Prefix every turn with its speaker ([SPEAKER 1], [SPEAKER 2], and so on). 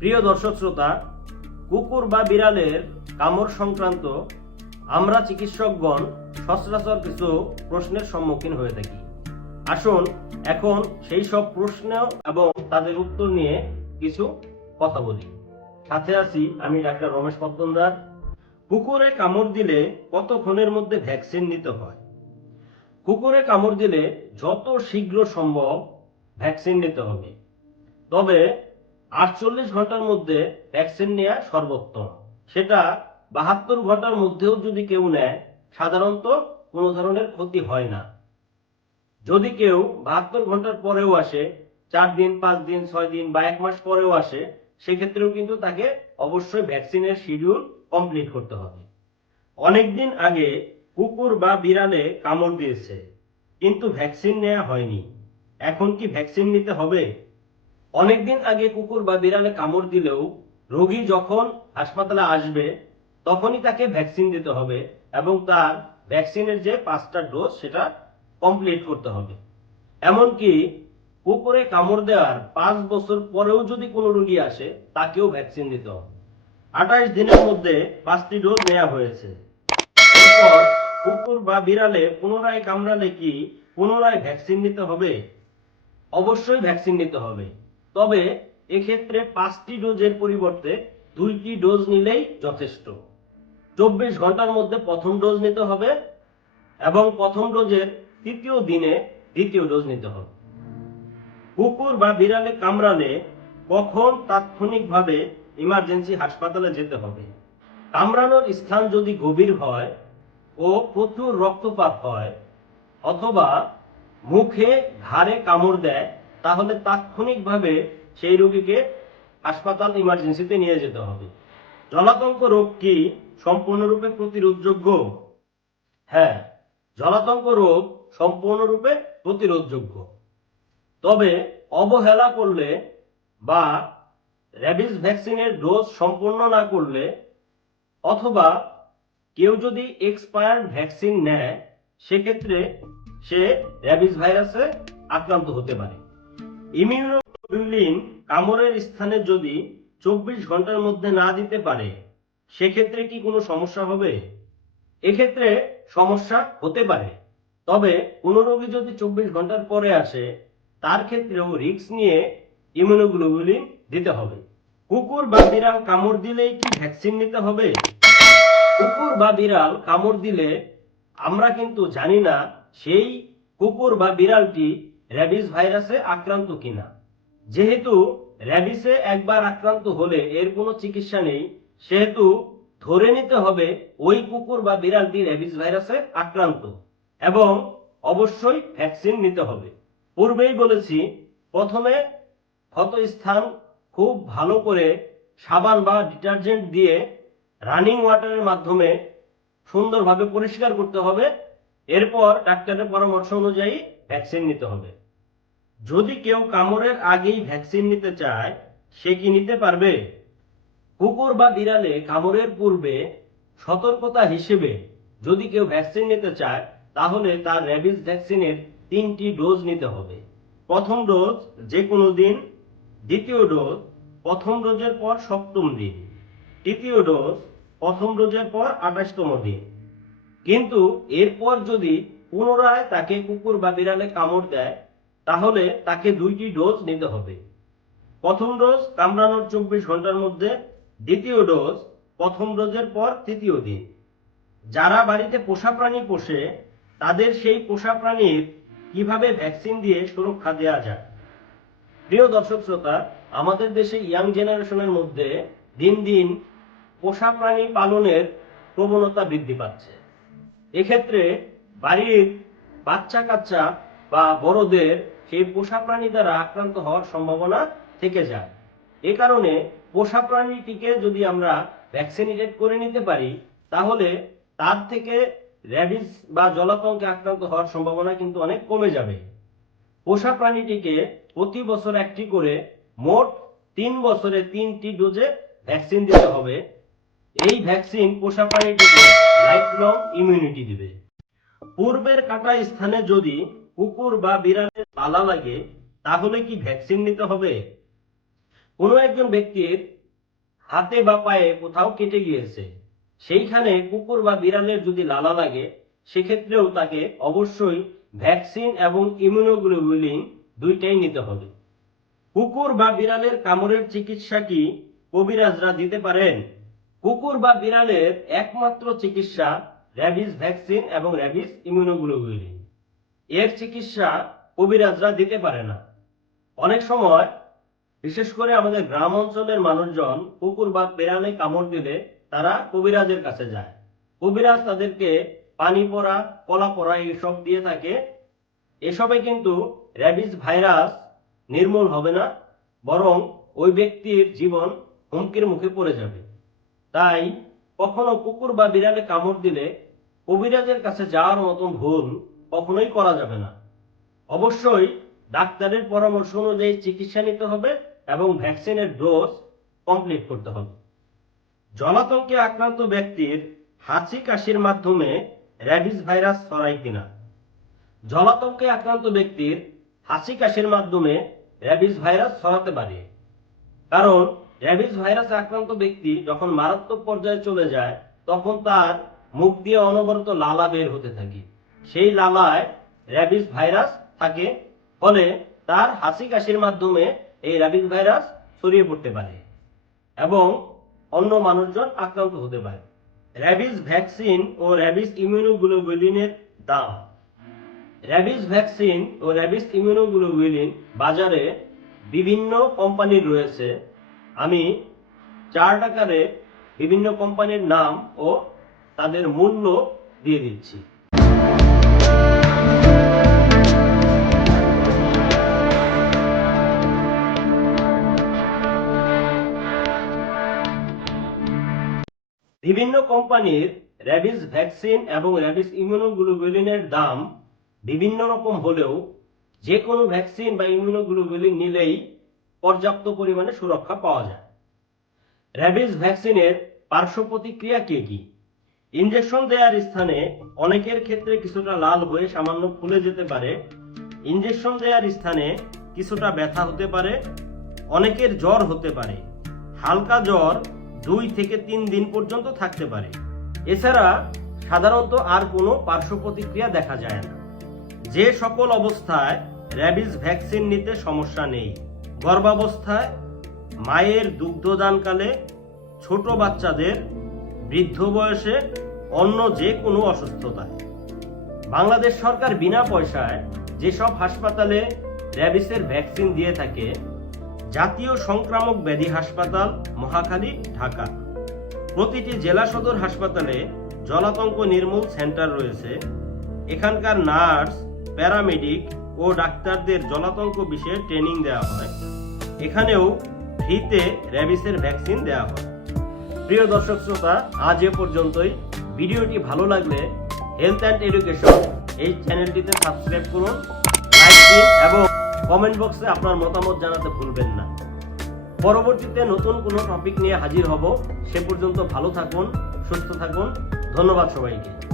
[SPEAKER 1] প্রিয় দর্শক শ্রোতা, কুকুর বা বিড়ালের কামড় সংক্রান্ত আমরা চিকিৎসকগণ সচরাচর কিছু প্রশ্নের সম্মুখীন হয়ে থাকি। আসুন, এখন সেই সব প্রশ্ন এবং তাদের উত্তর নিয়ে কিছু কথা বলি। সাথে আছি আমি ডাক্তার রমেশ পত্তনদার। কুকুরে কামড় দিলে কতক্ষণের মধ্যে ভ্যাকসিন নিতে হয়? কুকুরে কামড় দিলে যত শীঘ্র সম্ভব ভ্যাকসিন নিতে হবে। তবে আটচল্লিশ ঘণ্টার মধ্যে ভ্যাকসিন নেওয়া সর্বোত্তম। সেটা বাহাত্তর ঘণ্টার মধ্যেও যদি কেউ নেয়, সাধারণত কোনো ধরনের ক্ষতি হয় না। যদি কেউ বাহাত্তর ঘণ্টার পরেও আসে, চার দিন, পাঁচ দিন, ছয় দিন বা এক মাস পরেও আসে, সেক্ষেত্রেও কিন্তু তাকে অবশ্যই ভ্যাকসিনের শিডিউল কমপ্লিট করতে হবে। অনেকদিন আগে কুকুর বা বিড়ালে কামড় দিয়েছে, কিন্তু ভ্যাকসিন নেওয়া হয়নি। এখন কি ভ্যাকসিন নিতে হবে? অনেকদিন আগে কুকুর বা বিড়ালে কামড় দিলেও রোগী যখন হাসপাতালে আসবে, তখনই তাকে ভ্যাকসিন দিতে হবে এবং তার ভ্যাকসিনের যে পাঁচটা ডোজ সেটা কমপ্লিট করতে হবে। এমনকি কুকুরে কামড় দেওয়ার পাঁচ বছর পরেও যদি কোনো রোগী আসে, তাকেও ভ্যাকসিন দিতে হবে। আঠাশ দিনের মধ্যে পাঁচটি ডোজ নেওয়া হয়েছে। এরপর কুকুর বা বিড়ালে পুনরায় কামড়ালে কি পুনরায় ভ্যাকসিন নিতে হবে? অবশ্যই ভ্যাকসিন নিতে হবে। তবে এক্ষেত্রে পাঁচটি ডোজের পরিবর্তে দুইটি ডোজ নিলেই যথেষ্ট। চব্বিশ ঘণ্টার মধ্যে প্রথম ডোজ নিতে হবে এবং প্রথম ডোজের তৃতীয় দিনে দ্বিতীয় ডোজ নিতে হবে। কুকুর বা বিড়ালে কামড়ালে কখন তাৎক্ষণিকভাবে ইমার্জেন্সি হাসপাতালে যেতে হবে, কামড়ানোর স্থান যদি গভীর হয় ও প্রচুর রক্তপাত হয় অথবা মুখে ঘাড়ে কামড় দেয় তাহলে তাৎক্ষণিকভাবে সেই রোগীকে হাসপাতাল ইমার্জেন্সিতে নিয়ে যেতে হবে। জলাতঙ্ক রোগ কি? সম্পূর্ণরূপে প্রতিরোধযোগ্য? হ্যাঁ জলাতঙ্ক রোগ সম্পূর্ণরূপে প্রতিরোধযোগ্য। তবে অবহেলা করলে বা র্যাবিস ভ্যাকসিনের ডোজ সম্পূর্ণ না করলে অথবা কেউ যদি এক্সপায়ার্ড ভ্যাকসিন নেয়, সেক্ষেত্রে সে র্যাবিস ভাইরাসে আক্রান্ত হতে পারে। ইমিউনোগ্লোবিউলিন কামড়ের স্থানে যদি চব্বিশ ঘণ্টার মধ্যে না দিতে পারে, সেক্ষেত্রে কি কোনো সমস্যা হবে? এক্ষেত্রে সমস্যা হতে পারে, তবে কোনো রোগী যদি চব্বিশ ঘণ্টার পরে আসে, তার ক্ষেত্রেও রিস্ক নিয়ে ইমিউনোগ্লোবুলিন দিতে হবে। কুকুর বা বিড়াল কামড় দিলেই কি ভ্যাকসিন নিতে হবে? কুকুর বা বিড়াল কামড় দিলে আমরা কিন্তু জানি না সেই কুকুর বা বিড়ালটি র্যাবিস ভাইরাসে আক্রান্ত কিনা? যেহেতু র্যাবিসে একবার আক্রান্ত হলে এর কোনো চিকিৎসা নেই, সেহেতু ধরে নিতে হবে ওই কুকুর বা বিড়ালটি র্যাবিস ভাইরাসে আক্রান্ত এবং অবশ্যই ভ্যাকসিন নিতে হবে। পূর্বেই বলেছি, প্রথমে ক্ষত স্থান খুব ভালো করে সাবান বা ডিটারজেন্ট দিয়ে রানিং ওয়াটারের মাধ্যমে সুন্দরভাবে পরিষ্কার করতে হবে। এরপর ডাক্তারের পরামর্শ অনুযায়ী ভ্যাকসিন নিতে হবে। যদি কেউ কামড়ের আগেই ভ্যাকসিন নিতে চায়, সে কি নিতে পারবে? কুকুর বা বিড়ালে কামড়ের পূর্বে সতর্কতা হিসেবে যদি কেউ ভ্যাকসিন নিতে চায়, তাহলে তার র্যাবিস ভ্যাকসিনের তিনটি ডোজ নিতে হবে। প্রথম ডোজ যে কোনো দিন, দ্বিতীয় ডোজ প্রথম ডোজের পর সপ্তম দিন, তৃতীয় ডোজ প্রথম ডোজের পর আঠাশতম দিন। কিন্তু এরপর যদি পুনরায় তাকে কুকুর বা বিড়ালে কামড় দেয় তাহলে তাকে দুইটি ডোজ নিতে হবে। প্রথম ডোজ কামড়ানোর চব্বিশ ঘণ্টার মধ্যে, দ্বিতীয় ডোজ প্রথম ডোজের পর তৃতীয় দিন। যারা বাড়িতে পোষা প্রাণী পোষে, তাদের সেই পোষা প্রাণীর কীভাবে ভ্যাকসিন দিয়ে সুরক্ষা দেওয়া যায়? প্রিয় দর্শক শ্রোতা, আমাদের দেশে ইয়াং জেনারেশনের মধ্যে দিন দিন পোষা প্রাণী পালনের প্রবণতা বৃদ্ধি পাচ্ছে। এক্ষেত্রে বাড়ির বাচ্চা কাচ্চা বা বড়দের সেই পোষা প্রাণী দ্বারা আক্রান্ত হওয়ার সম্ভাবনা থেকে যায়। এ কারণে পোষা প্রাণীটিকে যদি আমরা ভ্যাকসিনেটেড করে নিতে পারি, তাহলে তার থেকে র্যাবিস বা জলাতঙ্কে আক্রান্ত হওয়ার সম্ভাবনা কিন্তু অনেক কমে যাবে। পোষা প্রাণীটিকে প্রতি বছর একটি করে মোট তিন বছরে তিনটি ডোজে ভ্যাকসিন দিতে হবে। এই ভ্যাকসিন পোষা প্রাণীটিকে লাইফ লং ইমিউনিটি দিবে। পূর্বের কাটা স্থানে যদি কুকুর বা বিড়ালের পালা লাগে তাহলে কি ভ্যাকসিন নিতে হবে? কোনো একজন ব্যক্তির হাতে বা পায়ে কোথাও কেটে গিয়েছে, সেইখানে কুকুর বা বিড়ালের যদি লালা লাগে, সেক্ষেত্রেও তাকে অবশ্যই ভ্যাকসিন এবং ইমিউনোগ্লোবুলিন দুইটাই নিতে হবে। কুকুর বা বিড়ালের কামড়ের চিকিৎসা কি কবিরাজরা দিতে পারেন? কুকুর বা বিড়ালের একমাত্র চিকিৎসা র্যাবিস ভ্যাকসিন এবং র্যাবিস ইমিউনোগ্লোবুলিন এর চিকিৎসা কবিরাজরা দিতে পারে না। অনেক সময়, বিশেষ করে আমাদের গ্রাম অঞ্চলের মানুষজন কুকুর বা বিড়ালে কামড় দিলে তারা কবিরাজের কাছে যায়। কবিরাজ তাদেরকে পানি পড়া কলা পড়া এইসব দিয়ে থাকে। এসবে কিন্তু র্যাবিস ভাইরাস নির্মূল হবে না, বরং ওই ব্যক্তির জীবন হুমকির মুখে পড়ে যাবে। তাই কখনো কুকুর বা বিড়ালে কামড় দিলে কবিরাজের কাছে যাওয়ার মতন ভুল কখনোই করা যাবে না। অবশ্যই ডাক্তারের পরামর্শ অনুযায়ী চিকিৎসা নিতে হবে এবং ভ্যাকসিনের ডোজ কমপ্লিট করতে হবে। জলাতঙ্কে আক্রান্ত ব্যক্তির হাঁচি কাশির মাধ্যমে র্যাবিস ভাইরাস ছড়ায় কিনা? জলাতঙ্কে আক্রান্ত ব্যক্তির হাঁচি কাশির মাধ্যমে র্যাবিস ভাইরাস ছড়াতে পারে। কারণ র্যাবিস ভাইরাসে আক্রান্ত ব্যক্তি যখন মারাত্মক পর্যায়ে চলে যায়, তখন তার মুখ দিয়ে অনবরত লালা বের হতে থাকে। সেই লালায় র্যাবিস ভাইরাস থাকে ফলে তার হাসি কাশির মাধ্যমে এই র্যাবিস ভাইরাস ছড়িয়ে পড়তে পারে এবং অন্য মানুষজন আক্রান্ত হতে পারে। র্যাবিস ভ্যাকসিন ও র্যাবিস ইমিউনোগ্লোবুলিনের দাম। র্যাবিস ভ্যাকসিন ও র্যাবিস ইমিউনোগ্লোবুলিন বাজারে বিভিন্ন কোম্পানির রয়েছে। আমি চার টাকারে বিভিন্ন কোম্পানির নাম ও তাদের মূল্য দিয়ে দিচ্ছি। বিভিন্ন কোম্পানির র্যাবিস ভ্যাকসিন এবং র্যাবিস ইমিউনোগ্লোবুলিনের দাম বিভিন্ন রকম হলেও যে কোনো ভ্যাকসিন বা ইমিউনোগ্লোবুলিন নিলেই পর্যাপ্ত পরিমাণে সুরক্ষা পাওয়া যায়। র্যাবিস ভ্যাকসিনের পার্শ্ব প্রতিক্রিয়া কি কি? ইনজেকশন দেওয়ার স্থানে অনেকের ক্ষেত্রে কিছুটা লাল হয়ে সামান্য ফুলে যেতে পারে। ইনজেকশন দেওয়ার স্থানে কিছুটা ব্যথা হতে পারে। অনেকের জ্বর হতে পারে। হালকা জ্বর দুই থেকে তিন দিন পর্যন্ত থাকতে পারে। এছাড়া সাধারণত আর কোনো পার্শ্ব প্রতিক্রিয়া দেখা যায় না। যে সকল অবস্থায় র্যাবিস ভ্যাকসিন নিতে সমস্যা নেই। গর্ভাবস্থায় মায়ের দুগ্ধদানকালে ছোট বাচ্চাদের বৃদ্ধ বয়সে অন্য যে কোনো অসুস্থতায়। বাংলাদেশ সরকার বিনা পয়সায় যেসব হাসপাতালে র্যাবিসের ভ্যাকসিন দিয়ে থাকে জাতীয় সংক্রামক ব্যাধি হাসপাতাল, মহাখালী, ঢাকা। প্রতিটি জেলা সদর হাসপাতালে জলাতঙ্ক নির্মূল সেন্টার রয়েছে। এখানকার নার্স, প্যারামেডিক ও ডাক্তারদের জলাতঙ্ক বিষয়ে ট্রেনিং দেওয়া হয়। এখানেও ফ্রিতে র্যাবিসের ভ্যাকসিন দেওয়া হয়। প্রিয় দর্শক শ্রোতা, আজ এ পর্যন্তই। ভিডিওটি ভালো লাগলে হেলথ অ্যান্ড এডুকেশন এই চ্যানেলটিতে সাবস্ক্রাইব করুন, লাইক দিন এবং কমেন্ট বক্সে আপনার মতামত জানাতে ভুলবেন না। পরবর্তীতে নতুন কোনো টপিক নিয়ে হাজির হব। সে পর্যন্ত ভালো থাকুন, সুস্থ থাকুন। ধন্যবাদ সবাইকে।